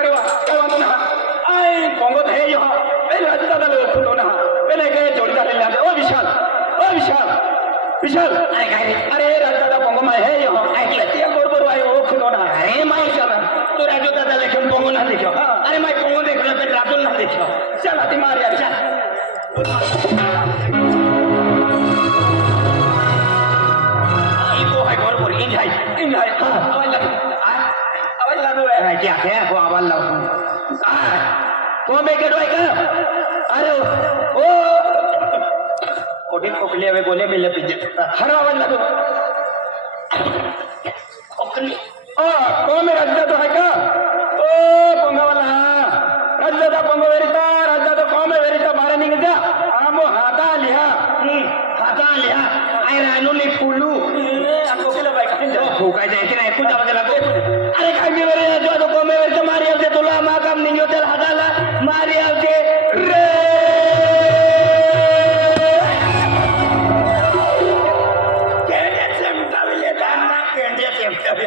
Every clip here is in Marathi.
अरे वा काय म्हणतो ना आई पंगत हे यो ए राजदादा लोक खुलो ना पहिले काय जोडीदार लिहिले ओ विशाल विशाल अरे काय रे अरे राजदादा पंगो माय हे यो ऐकलं ते बरोबर आहे ओ खुलो ना अरे माय चला तू राजू दादा लेखन पोंगो ना देखो अरे माय पोंगो देखलो फिर राजू ना देखो चल आती मार यार चल इको है बरोबर इन है हां आवाज लागू है क्या है वो आवाज लाओ को में के डोय का अरे ओ कोटिन कोकली हवे बोले मिले पिजे हर आवाज लागू कोकली को में राजदादा है का ओ पंगावाला राजदादा पंगो वेरिता राजदादा को में वेरिता बारे निघ जा आमो हाता लिहा आय रानू ने फुलू कोकिला बाई का फुकाय जाय की नाही कुठे आवाज लागतो अरे काय मी रे जो तो को में वेरिता मारी आवते तुला मा काम निघो त्याला हाताला मारी आवते रे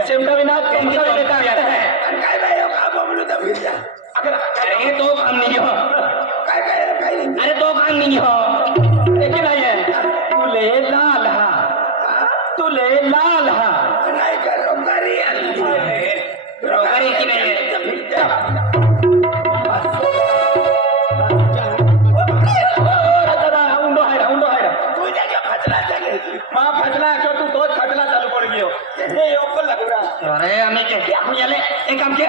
चिमटाविना चिमटाविले का यार काय बाय का बबलू दबिया अरे तो काम नहीं हो काय अरे तो काम नहीं हो लेकिन आहे तुले लाल हा नाही कर रोगारी रोगारी की नाही उंडो आहे तुझ्या क्या फसला चाले मा फसला तो तू तोच फसला चालू पड गयो हे ओपन लागू रा अरे आम्ही के क्या हो जाले एक काम के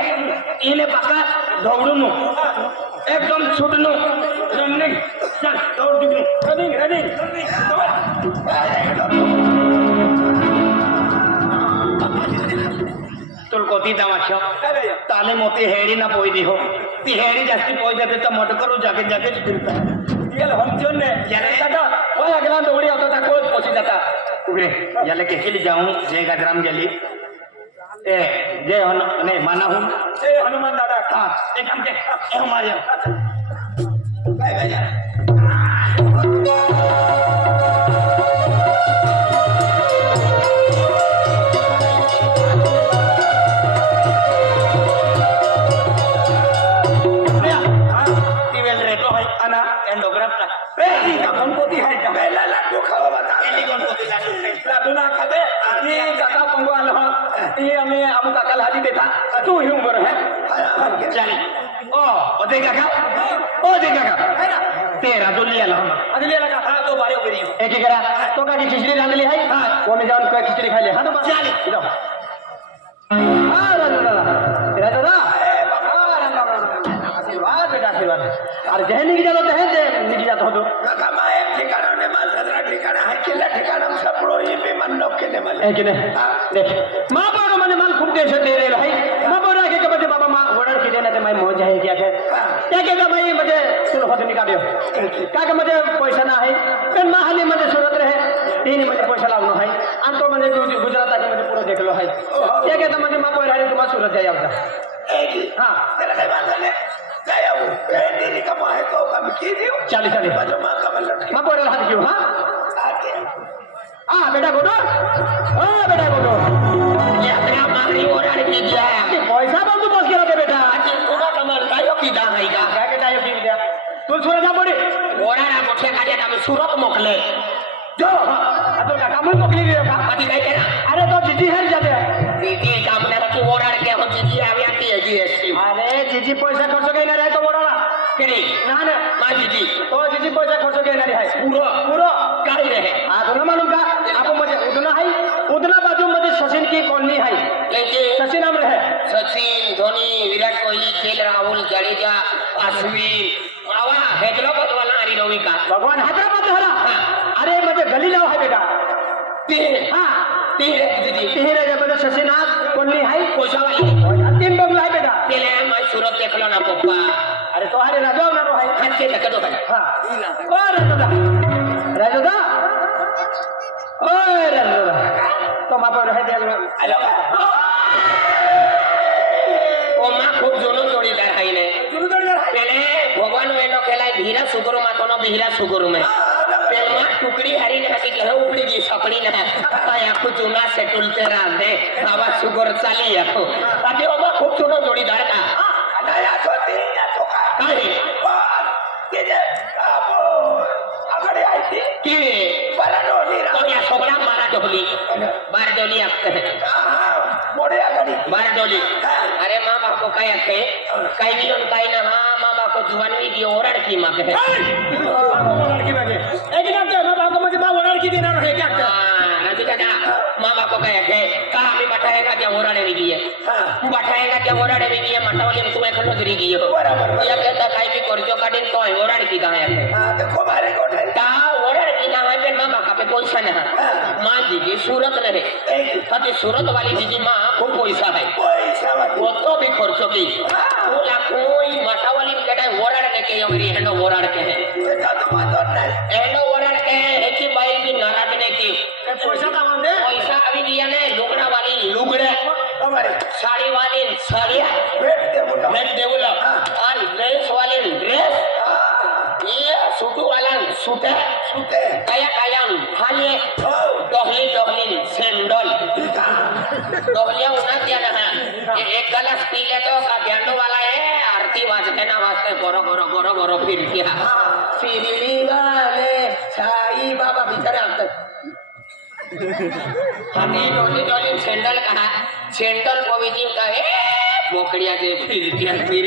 इने पक्का दौड़ू एकदम छुटनु रनिंग चल दौड़ दिगू रनिंग तुलकोती दमाशो ताले मोती हेड़ी ना पोई दी हो ती हेड़ी जास्ती पोई जाते तो मट करू जाके फिरता ये हमचोन ने यार दादा ओय अगला दौड़ी आता था कोच पोची जाता उगरे याले के हिल जाऊं जय गजराम जली ए जय हन नहीं माना हूं ए हनुमान दादा हां एक हम के ए हमारे बाय बाय ana एंडोग्राफ का ए का गणपती आहे का पहला लाडू खावा बता एली गणपती लाडू ना खाते ये काका पंगो आलो ये आम्ही आमु काकाला हाती देता तू हिऊ बर है चली ओ दे काका ते राजोली आला हम अरे ले लगा हां तो बारे उगरी एक करा तो का की खिचड़ी रांधली है हां वो में जाऊन कोई खिचड़ी खा ले हां तो चली जाओ हां राजा आशीर्वाद बेटा आशीर्वाद अरे जहनी की जरूरत है जे निकी जात हो तो काका एक ठिकाणा ने माजरा ठिकाणा है केला ठिकाणा सपड़ो ये पे मन नो के ने मले है कि नहीं देख मां बाबा मने माल खूब देश दे रे भाई मां बोला के बजे बाबा मां ऑर्डर की देना ते मैं मौज है क्या है क्या कहता भाई मुझे सुनो होत निकालियो का के मुझे पैसा ना है पेन मां हाली मुझे सूरत रहे तीन मुझे पैसा लागनो है अन तो मुझे गुजरात के मुझे पूरा देख लो है क्या कहता मुझे मां कोई रानी तुम्हारा सूरत जाए आवता हां तेरा काय बात है काय हो पेंडी का माहे तो कम की दियो चाली बाजू मां का लटके मां कोई हाथ क्यों हां आके बेटा गोडो बेटा गोडो या तेरा मारी ओराड की दिया पैसा बंद बस के दे बेटा तुका कमल कायो की दा है का काय के टाइम की द्या तू सूरत जा पड़ी ओराडा मोठे काढे आम्ही सुरत मोकले जो तो का काम मोकली रे का आधी काय केला अरे तो जीजी हर जाते दीदी कामला की ओराड के हो दीदी आव्या की जीएसटी अरे जीजी पैसा खर्च काही नाही तो बोलाला केली ना ना माझी जी तो जीजी पैसा खर्च काही नाही आहे पुरो काय रे तुला मालूम का आपण म्हणजे उदना बाजू मध्ये सचिन की कॉलनी है सचिन नाम रहे सचिन धोनी विराट कोहली केएल राहुल जडेजा अश्विन आवा हैदराबाद वाला हरी रवि का भगवान हैदराबाद हरा अरे म्हणजे गली नाव है बेटा ते दीदी रे म्हणजे सचिनाथ कॉलनी है कोशावाली 3 बंगला है बेटा केले मैं सूरत देखलो ना पप्पा अरे तो अरे राजा ना है हाथ के लकदो भाई हां ओ राजा तो मा पर है दे हेलो ओ मा खूब जोनो जोड़ीदार है ने पहले भगवान वेनो केला भीरा सुगुरु मा कोनो भीरा सुगुरु में पहले टुकड़ी हरी ने हसी के उपड़ी दी सकड़ी ना आया को जोना सेटुलते रांदे बाबा सुगर चाली याको आगे ओ मा खूब जोनो जोड़ीदार का डोली आखते हैं मोड़े आगाड़ी 12 डोली अरे माँ बाप को काय आखे काही भी उन काही ना हाँ माँ बाप को जुबान भी दियो और की माँ के है लड़की बागे एक ना क्या मां बाप को मुझे मां लड़की देना रहे क्या क्या राजू दादा माँ बाप को काय आखे कहा हमें बैठाएगा क्या ओराड़े भी दिए बैठाएगा क्या ओराड़े भी दिए मटावली में तुम्हें खलो दरी दिए या कहता काही भी करजो काटिंग तो है ओराड़ की कहाँ है हां देखो मारे कोठे ता ओराड़ की कहाँ है फिर माँ बाप पे पैसा नहीं माँ जी सूरत रहे ताकि सूरत वाली जीजी माँ को पैसा है वो तो भी खर्चो की वो कोई मटावली में कहता है ओराड़ के यो मेरी हेंडो ओराड़ के है हेंडो ओराड़ के एक ही बाई भी नाराज ने की पैसा का मांगे पैसा अभी दिया ने लुगड़ा वाली लुगड़े हमारे साड़ी वाली साड़िया भेट देवला और ड्रेस वाली ड्रेस ये सूटू वाला सूटे सूटे काया काया हाले डोहली डोहली सैंडल डोहलिया उना क्या ना एक गिलास पी ले तो का बैंडो वाला है आरती वाजते ना वाजते गोरो गोरो गोरो गोरो फिर किया शिरडी वाले साईं बाबा भीतर आते हाथी डोली डोली सैंडल कहा सैंडल को भी जी का बोकड़िया के फिर किया फिर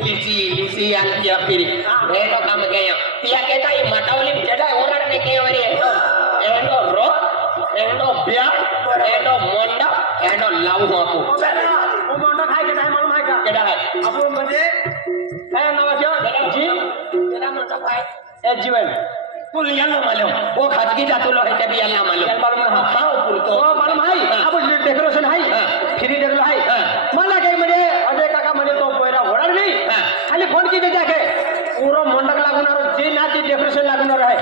लीची लीची आल किया फिर ये तो काम गया पिया कहता ये मटावली जड़ा ओरड़ ने के वरी एंडो रो एंडो बिया एंडो मोंडा एंडो लाउ को वो मोंडा खाए के टाइम मालूम है क्या केड़ा है अब मुझे है नवाज जी तेरा मोंडा खाए ए जीवन पुल याला मालूम वो खाजगी जातो लो है भी याला मालूम मालूम है हां पुल तो वो मालूम है अब डेकोरेशन है फ्री डेकोरेशन है मला काय म्हणजे अजय काका म्हणजे तो पोयरा होणार नाही खाली फोन की जाके पूरा मंडक लागणार जे ना ते डेकोरेशन लागणार आहे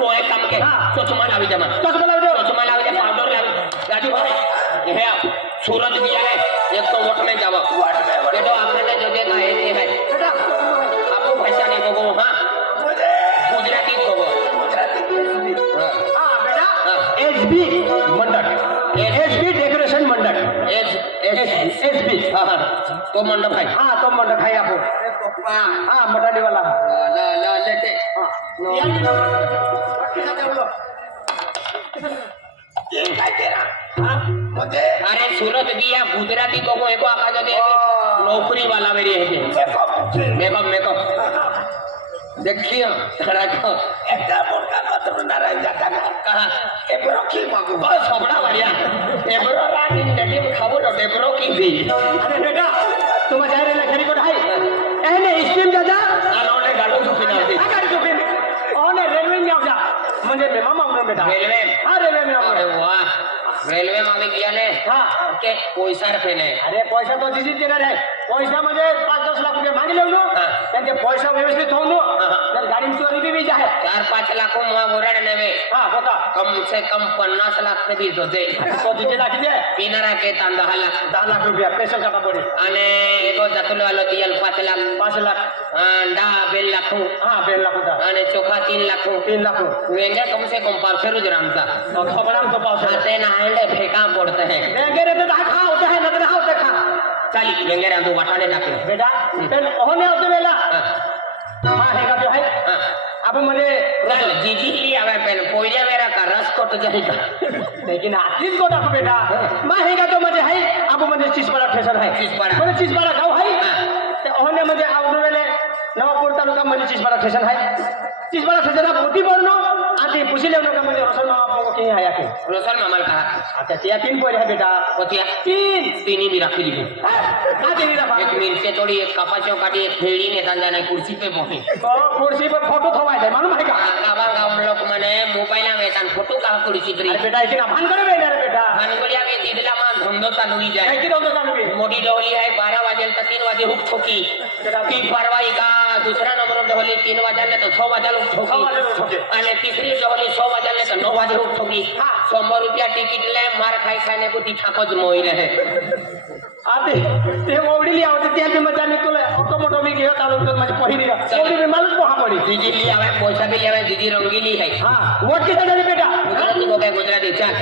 वो एक काम के चश्मा लावी जमा चश्मा लावी दे चश्मा लावी दे पाउडर लावी राजू भाई ये सूरज दिया है एक तो वोट में जावा ये तो आपने जो देखा है ये है बेटा आपको भाषा नहीं को हां मुझे गुजराती को हां बेटा एसबी मंडक एसबी डेकोरेशन मंडक एसबी हां तो मंडप है हां तो मंडक आहे आपण हां मटाडी वाला ला ला लेते ये काय तेरा मुझे अरे सूरज दिया गुजराती को एक आका जो दे नौकरी वाला मेरी है मेकअप देखियो थोड़ा को एकदा मोठा कतरू नारायण जाता का कहा एबरो की मागू बस सबड़ा बढ़िया एबरो रानी नेटिव खाबो तो एबरो की दी अरे बेटा तुम जा रहे खरी को ढाई एने स्कीम दादा आलोने गाड़ो झुकी ना दी गाड़ी चुकी ओने रेलवे में आजा म्हणजे मे मामा उन बेटा रेलवे हां रेलवे में अरे आजा वाह रेलवे में भी किया ने हां के पैसा रुपये ने अरे पैसा तो जीजी देणार आहे पैसा म्हणजे 5-10 लाख रुपये मागे लेवलो त्यांचे पैसा व्यवस्थित होऊन तर गाडी चोरी बी आहे 4-5 लाख मुआ बोराड नेवे हां होता कम से कम 50 लाख ते भी होते तो जीजी लाख दे पिनारा के तान 10 लाख 10 लाख रुपया स्पेशल काटा पडे અને એકો જતુલ વાલો દિયલ 5 લાખ 5 लाख ડા 2 લાખ हां 2 लाख होता અને ચોખા 3 લાખ 3 लाख વેંગે कम से कम 500 જ रामता खबराम तो पास हाथे ना हांडे फेंका पड़ते हैं देंगे रे तो खा होता है नगर होता खा चाली वेंगे राम तो वाटाने डाके बेटा तर होने होते वेला हां हे का जो है अब म्हणजे चल जीजी ली आवे पेन पोइले मेरा का रस कोट जाएगा लेकिन आतीच गोटा को बेटा मा हे का तो म्हणजे है अब म्हणजे चिसपाडा ठेसन है चिसपाडा. म्हणजे चिसपाडा गाव है ते होने म्हणजे आवडू वेले नवापूर तालुका म्हणजे चिसपाडा ठेसन है चिसपाडा ठेसन मोठी बोलनो आधी पुसिले का म्हणजे रसल मामा पोको की है आके रोशन मामल का अच्छा त्या 3 पोर है बेटा पोतिया 3 तीनी भी रखी ली का देनी रखा एक मिर्चे तोड़ी एक कपाचो काटी एक फेड़ी ने तांजा ने कुर्सी पे मोही कुर्सी पर फोटो थवाय दे मालूम है का काबा गाम लोग मने मोबाइल में तान फोटो का कुर्सी तरी अरे बेटा इतना भान करे बेटा रे बेटा भानगड़िया के दिदला मान धंधो चालू ही जाए काय की दोन चालू की मोटी डोली है 12 बजे तक 3 बजे हुक ठोकी की परवाई का दूसरा नंबर डोली 3 बजे ने तो 6 बजे हुक 6 बजे हुक ठोकी ठोकी. અને तीसरी डोली 6 बजे ने तो 9 बजे हुक ठोकी हाँ. 100 रुपया टिकट ले मार खाई खाने को ठाको ज मोई रहे आते ते ओवडी लिया होते त्या बी मजा निकले ऑटोमोटो मी घेत आलो तर माझी पहिली ओवडी मी मालूम पोहा पडी दीदी ली आवे पैसा भी लेवे दीदी रंगीली है हां वोट किती झाले बेटा गुजराती को गुजराती चल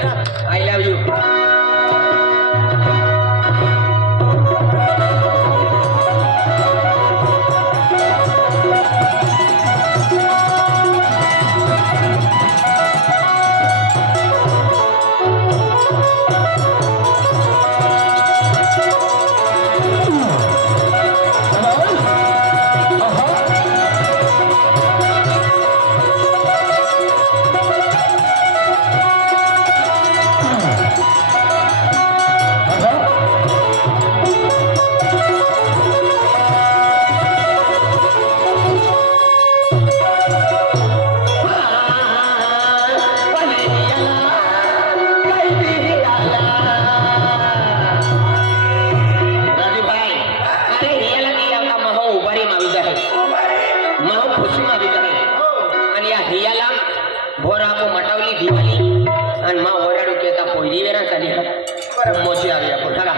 आई लव यू आणि मा ओरडू की आता पहिली वेळा चाली मोची आली आपण चला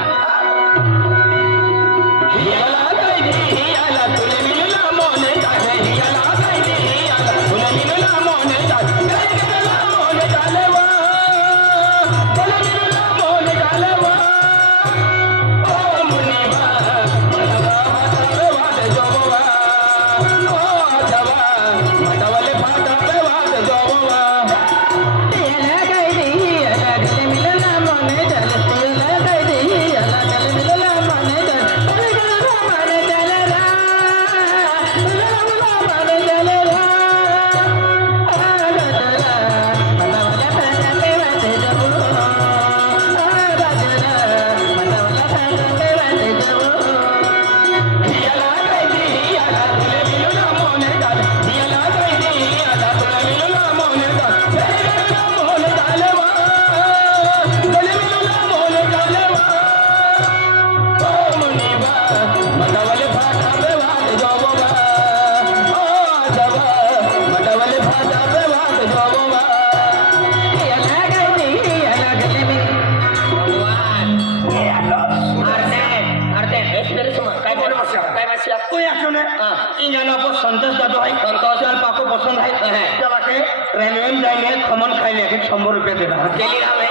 संतोष जातो है संतोष पाको पसंद है जब आके रेलवे में जाएंगे खमन खाएंगे 100 रुपये देना केली नाम है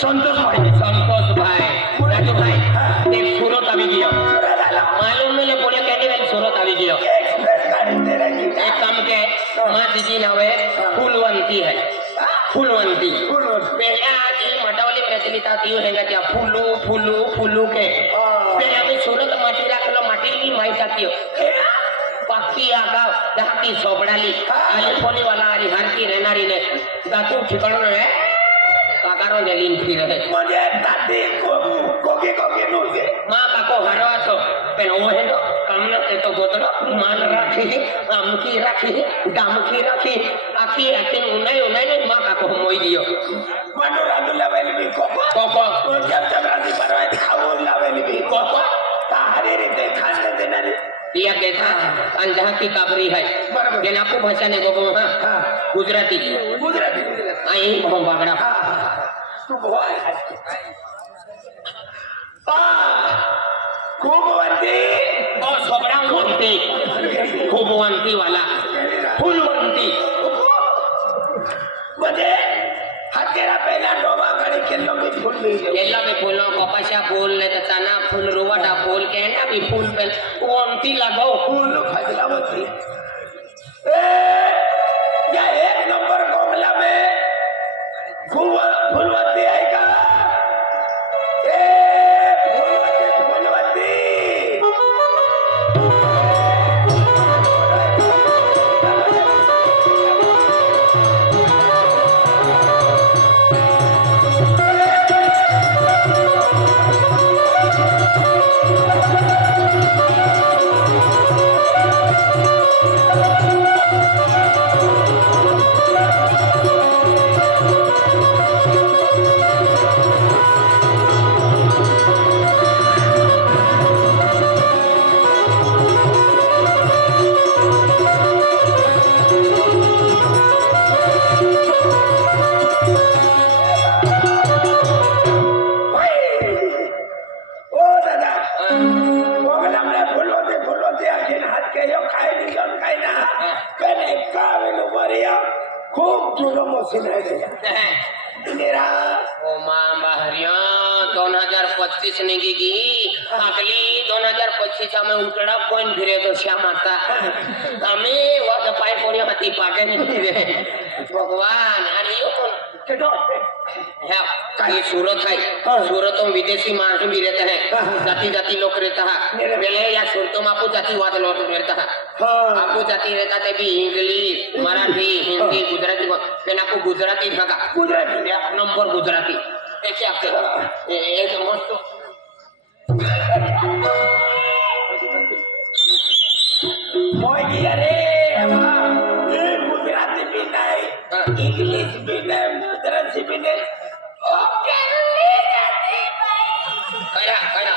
संतोष भाई राजू भाई एक सूरत आवी गयो मालूम नहीं पुणे कहने वाली सूरत आवी गयो एक काम के माँ दीदी नाम है फूलवंती है फूलवंती पहले आती मटावली में रहती था तीन हैंगा क्या फूलू फूलू फूलू के पहले हमें सूरत माटी रखलो माटी की माई जाती हो पाकी आगा दहाती सोपडाली आली फोनी वाला आली हरकी रहनारी ने दातू ठिकाणो है काकारो ने लीन थी रहे मुझे दादी कोके नूसे मां काको हरवा तो पेन ओ है तो कामना ते तो गोतलो मान राखी आमकी राखी दामकी राखी आखी आखी उन्नाई ने मां काको मोई दियो मानो रादू लावेली भी कोको जब तक राती परवाई खाओ लावेली भी कोको ताहरे रीते खाने देना रे दिया कहता अंधा की काबरी है जेन आपको भाषा ने बोबो हां गुजराती आई हम बागड़ा तू बोल खूबवंती और सोबरावंती खूबवंती वाला फूलवंती मुझे हकेरा पहला डोबा खड़ी केलो में फूल भी केला में फूलो कपाशा फूल ने तो चना फूल रुवाटा फूल के ना भी फूल पे वंती लगाओ फूल फजलावती या एक नंबर गोमला में फूलवंती आएगा फूलवंती खूब जुलो मोसी रह गया मेरा ओ मां बहरिया 2025 निघेगी अगली 2025 में उतरा कोण फिरे तो श्याम आता आम्ही वाद पाय पोरी हाती पाके नहीं रे भगवान अरे यो कोण ह्या काही सूरत है सूरत में विदेशी माणस भी रहते हैं जाति जाति लोग रहता है पहले या सूरत में आपको जातिवाद लोग रहता है आपको जाति रहता है भी इंग्लिश मराठी हिंदी गुजराती पहले आपको गुजराती था गुजराती एक नंबर गुजराती एक आपसे एक मस्त मोय किया रे गुजराती भी नहीं इंग्लिश भी नहीं गुजराती भी नहीं ओके कया कया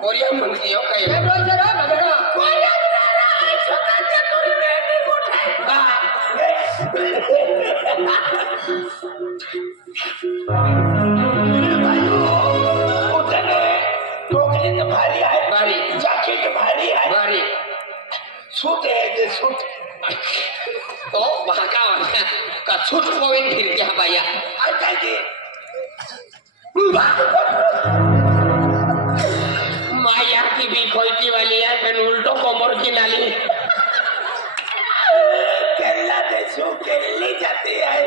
कोरिया मंगी हो कया कोरिया छोटा छोटा उतने टोकरी तो भारी है, भारी. जैकेट भारी है, बारी सूट है जे सूट. तो भागा का छूट पोइन फिर क्या भैया आता जी माया की भी खोईती वाली है फिर उल्टो कोमर की नाली केला देशो केली जाती है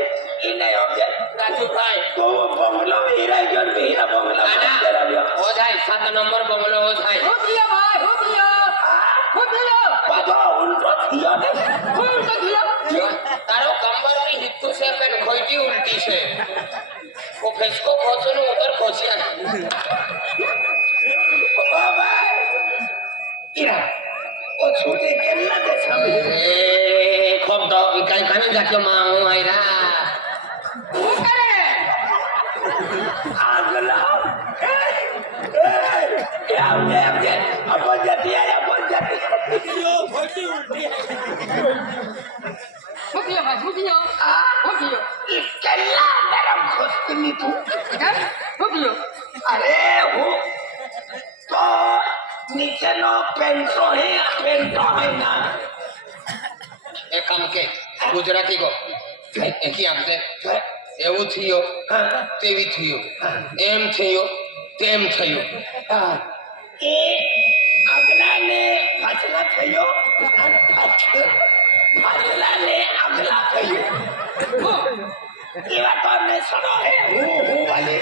इन्हें हो गया राजू भाई तो बंगलो में हीरा जोन में हीरा बंगला आना तेरा भी हो जाए 7 नंबर बंगलो हो जाए हो दिया भाई हो दिया बाबा उल्टो थिया ने तारो कंबर और हित्तू से पेन खोईती उल्टी से वो फेसको खोचो ने उधर खोचिया बाबा इरा ओ छोटे केला देशा में ए खूब दो कहीं कहीं जाके माँ आयरा आगला ये अपन जाती है अपन जाती यो भोटी उल्टी केला नरम खोस्ती तू अरे वो तो नीचे नो पेंटो है ना एक काम के गुजराती को एक ही आपसे એવું થયો તેવી થયો એમ થયો તેમ થયો એ આગલાને પાછલા થયો અને પાછલાને આગલા થયો એવા તો ને સડો હે હું વાલે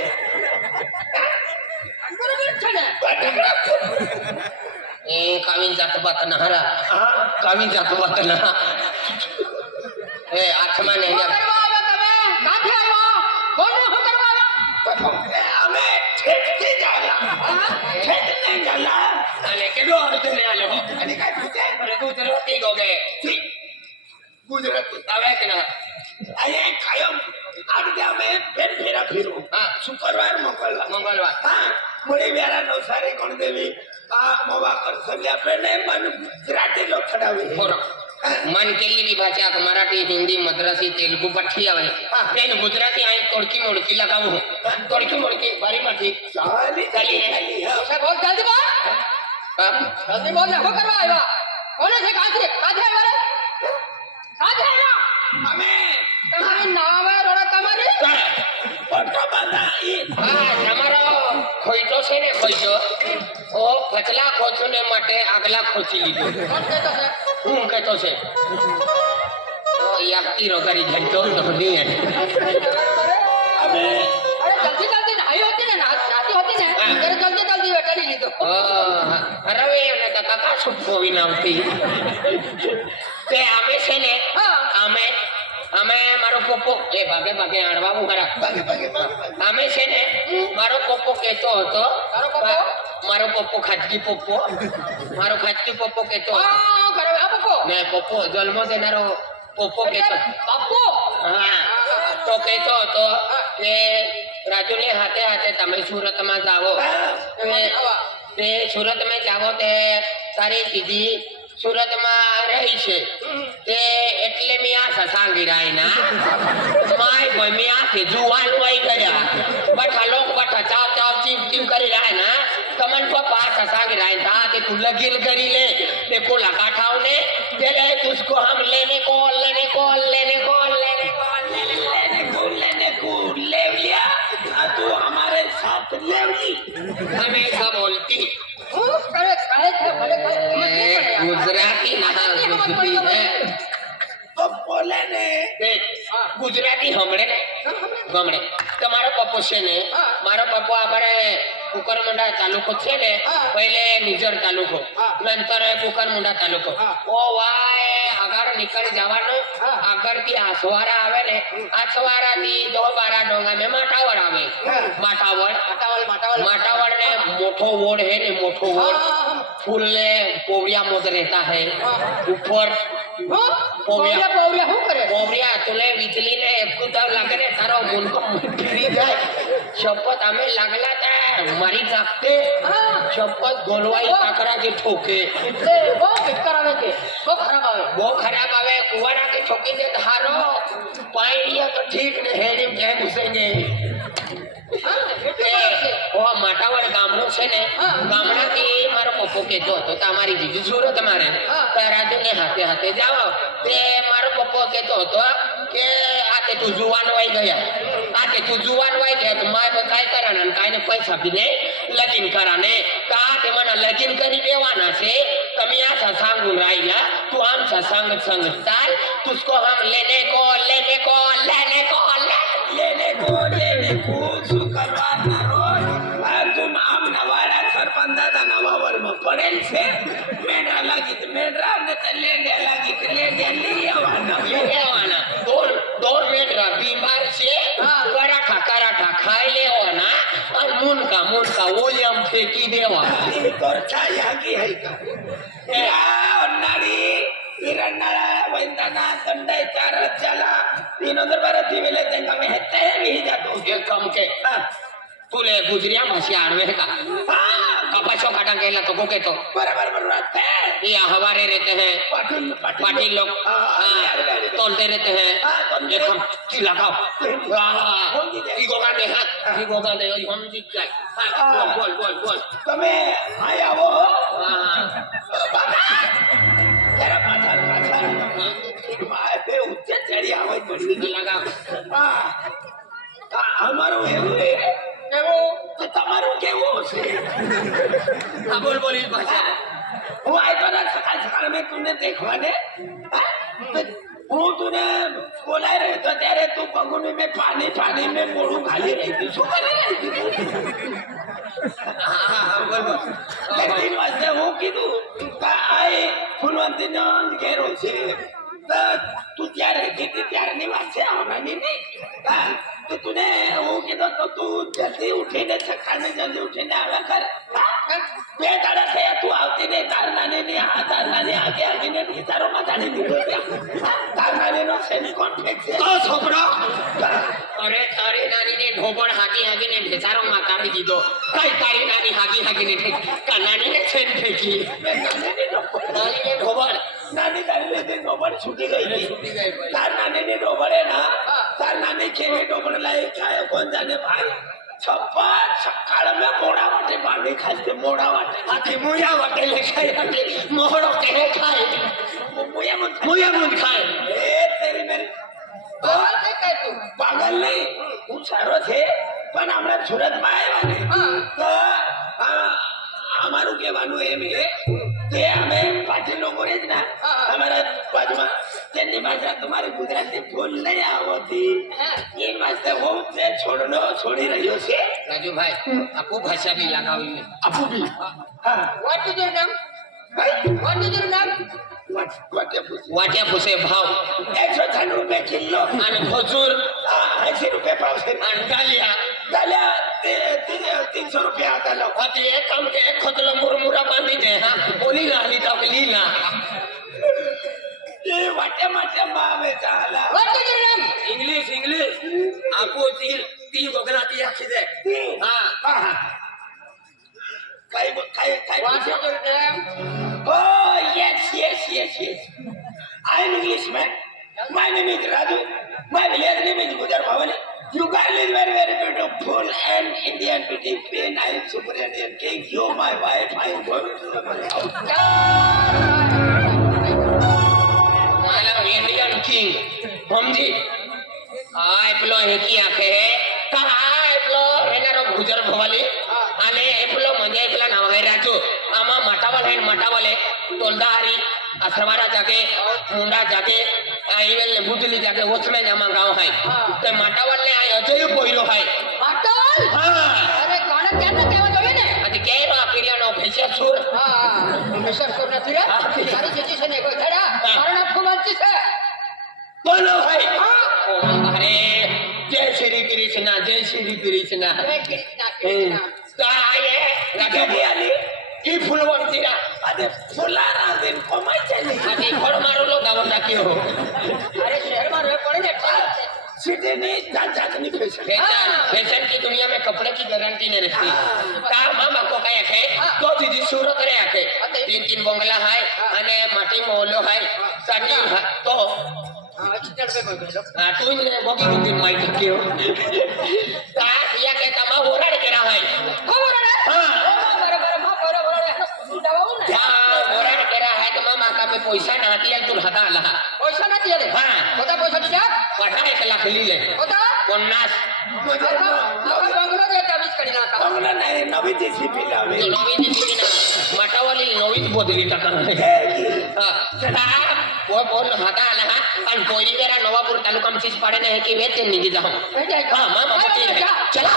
એ કાવીન જાત બાત ના હરા કાવીન જાત બાત ના એ આઠમા ને અમે ઠેકતી जाला અને કેડો અર્થ ને આલો અને કાઈ પૂછે અરે ગુજરાતી ગોગે ગુજરાતી આવે કે ના અરે કાયમ આજે અમે ફેરા ફીરું હા શુક્રવાર મંગળવાર હા મોડી વેરા નો સારે કોણ દેવી આ મોવા કર સલ્યા પેને મન ગુજરાતી લો ખડાવી બોલો मन केली भी भाषा मराठी हिंदी मद्रासी तेलुगु पट्टी आवे तेन गुजराती आए तोड़की मोड़की लगाऊ तोड़की मोड़की बारी माथी चाली चली उसे बोल जल्दी बोल जल्दी बोल ना हो करवा आया कोने से कांचे आया रे कांचे आया અમે તમારું નામ હે રોડા તમારી ફોટો બાંધાઈ હા તમારો ખોઈતો છે ને ખોઈતો ઓ પછલા ખોચને માટે આગલા ખોચી લીધો કોણ કહેતો છે હું કહેતો છે ઓ યાકી રોગારી જંતો નહી અમે અરે જલ્દી જલ્દી નાઈ હોતી ને નાતી होती ને ત્યારે જલ્દી જલ્દી વેટાડી લીધો ઓ રવે અને કાકા સુખોવી નામથી તે અમે છે ને અમે મારો પપ્પો એ ભાગે ભાગે આડવા ઉભા ભાગે ભાગે અમે છે ને મારો પપ્પો કહેતો હતો મારો પપ્પો ખાજકી પપ્પો મારો ખાજકી પપ્પો કહેતો હતો આ કરે આ પપ્પો ને પપ્પો જન્મ દેનારો પપ્પો કહેતો પપ્પો હા તો કહેતો હતો કે રાજુને હાથે હાથે તમે સુરતમાં જાઓ તે સુરતમાં જાઓ તે તારી દીદી સુરતમાં રહી છે તે એટલે મેં આ સસાંગી રાયના માય ભાઈ મેં આ કે જુવાન વહી ગયા બઠા લોક બઠા ચાવ ચાવ ચીમ ચીમ કરી રહ્યા ના તમન પપ્પા ससांग रायता कि तू लगिल करी ले देखो लगा ठाव ने चले तुझको हम लेने को ले लिया तू हमारे साथ ले ली हमेशा बोलती करे काहे थे भले गुजराती नहा गुजरी है तो बोले ने देख गुजराती हमड़े ने ગમણે તમારો પપ્પો છે ને મારો પપ્પો આપણે કુકરમુંડા તાલુકો છે ને પહેલે નિઝર તાલુકો નંતર કુકરમુંડા તાલુકો ઓ વાય આગળ નીકળી જવાનું આગળથી આસવારા આવે ને આસવારાથી જો બારા ડોંગા में માટાવડ આવે માટાવડ ને મોટો વોડ है ने मोठो वोड फूल ने पोवरिया मोद रहता है ऊपर પોવરિયા શું કરે पोवरिया तुले बिजली ने एकूदाव लागे ने तारो मुनको फिरी जाए शपथ हमें लागला था मारी जागते शपथ गोलवाई काकरा के ठोके બહુ બેકાર આવે છે બહુ ખરાબ આવે कुवाड़ा के ठोके दे धारो पाइलिया तो ठीक ने हेड़ी के घुसेंगे ઓ માટાવડ ગામડો છે ને ગામડાથી મારો પપ્પો કહેતો હતો તમારી જીજુ સુરત મારે રાજુને હાથે હાથે જાઓ તે મારો પપ્પો કહેતો હતો કે આ તે તું જુવાન વાઈ ગયા આ તે તું જુવાન વાઈ ગયા તો મારે તો કાંઈ કરાના ને કાંઈને પૈસા બીને લગીન કરાને તો આ તે મને લગીન કરી દેવાના છે તમે આ સત્સંગ રાઈલા તું આમ સત્સંગ સંગ ચાલ તુસકો હમ લેને કો લેને કો લેને કો લેને કો શું કરવાના રોજ આ તું આમ નવાડા સરપંચ દાદા નવા વરમાં પડેલ છે મેંઢા લાગી તો મેંઢા ને તો લેંડ્યા લાગી તો લેંડ્યા લઈ આવવાના દોર મેટ્રા બીમાર છે કરાઠા ખાઈ લેવાના અને મુનકા ઓલિયમ ફેંકી દેવાના એ તો છાયાકી હઈ કા અન્નાડી હિરણ્ણાળા વૈંદાના દંડાઈ ચાર ચાલા દિનોદર ભારતી વેલે તેંગા મે હેતે વી જાતો એક કામ કે તુલે ગુજરિયા ભાષા આડવે કા कपासों काटा केला तो कोके तो बराबर बात है ये हमारे रहते हैं पाटिल लोग तोलते रहते हैं ये हम की लगाओ ईगो का दे हम जीत जाए बोल તમે આય આવો બાબા તેરા પાછળ મારે ઉચ્ચ ચડી આવે પડી लगाओ અમારું એવું કેવું તો તમારું કેવું છે हाँ बोल इस भाषा હું આયો તો સકાળ મેં તુને દેખવાને હું તુને બોલાઈ રહ્યો તો ત્યારે તું પગુની મેં પાણી મેં મોડું ખાલી રહી હતી શું કરે રહી હતી हाँ बोल એટલી વાસ્તે હું કીધું કે આ ફૂલવંતીનો ઘેરો છે તો તું ત્યારે કીધી ત્યારની વાત છે આવવાની નહીં તો તુને હું કીધું તો તું જલ્દી ઉઠીને સકાળને જલ્દી ઉઠીને આવ્યા કર બે દાડા થયા તું આવતી નહીં તાર નાની આગીને ઢીસારો માથાની દીધો તાર નાનીનો સેનિકોન ફેંકશે છોકરો અરે તારી નાની ને ઢોબળ હાકી ને ઢેસારો માં કાઢી દીધો કઈ તારી નાની હાકી ને નાની ને છેન ફેંકી નાની ને ઢોબળ નાની તારી ઢોબળ છૂટી ગઈ તાર નાની ને ઢોબળે ના તાર નાની કેવી ઢોબળ લાવી ખાય કોણ જાને ભાઈ છપ્પા સકાળ મેં મોડા વાટે બાંધી ખાશે મોડા વાટે આથી મુયા વાટે લેખાય મોહડો કહે ખાય મુયા મુંદ ખાય એ તેરી મેરી પાગલ નહીં હું સારો છે પણ હમણાં સુરતમાં આવ્યા ને તો અમારું કહેવાનું એમ છે કે અમે પાટીલ લોકો જ ના અમારા બાજુમાં તેની ભાષા તમારી ગુજરાતી બોલ નહીં આવતી એ વાસ્તે હું તે છોડી રહ્યો છે રાજુભાઈ આપુ ભાષા બી લગાવી આપું બી હા વોટ ઇઝ યોર નામ વોટ ઇઝ યોર નામ વાટ્યા પૂછે ભાવ 103 રૂપિયા કિલો અને ખજૂર 80 રૂપિયા ભાવ છે અને દાલિયા 300 રૂપિયા હતા લો અતિ એક કામ કે એક ખતલો મુરમુરા બાંધી દે હા ઓલી લાલી તો લીલા એ વાટે માવે ચાલા વોટ ઇઝ યોર નામ ઇંગ્લિશ આપો તી ગોગરાતી આખી દે હા કઈ what is your name Oh, yes. I am Englishman. My name is Raju. My village name is Gujar Bhavani. You girl is very, very beautiful and Indian beauty queen. I am super Indian king. You my wife. I am going to the house. Mala Indian king સમજી આ પેલો હેકી આખે આ પેલો રેનારો ગુજર ભવાલી અને પેલો મજે પેલા નવાઈ રાજુ આમાં મટાવલે તોલદારી આશ્રમારા જાકે મુંડા જાકે આઈવેલ ને બુદલી જાકે ઓછમે નામાં ગાવ હાય તો મટાવલ ને આ અજય પોઈરો હાય મટાવલ હા અરે કોણ કેમ કેવા જોઈએ ને આજે કેરો આ કિરિયાનો ભેસર સુર ભેસર સુર નથી રે તારી જીજી છે ને કોઈ થડા મારું નામ ફુલવંતી છે બોલો ભાઈ અરે જય શ્રી કૃષ્ણ હરે કૃષ્ણ તાયે કેવી આલી ઈ ફૂલવંતી ના આજે ફુલારા દિન કમાઈ ચાલી આજે ફળ મારો લો ગાવ નાખ્યો અરે શહેરમાં રહે પડે ને सिटी ની જાતની फैशन की दुनिया में कपड़े की गारंटी नहीं रहती तार मामा को कहे है तो दीदी सूरत रे आके 3 बंगला है અને માટી મોલો है साटी तो તું જ ને બોકી બોકી માઈ ગયો તા યા કે તમા ઓરાડ કેરા હોય ઓરાડ કેરા હે તો મામા का पे पैसा ना दिया तुल हदा लहा पैसा ना दिया रे हां होता पैसा दिया पठा 1 लाख ली ले होता 50 बंगला देता बीच करी ना का बंगला नाही नवी जेसीबी लावे नवीन जी ना माटावाली नवीन बोधली टाका हां वो बोल हदा लहा आणि कोई मेरा नवापूर तालुका में चीज पड़े नहीं कि वे तेन निजी जाओ हां मामा चला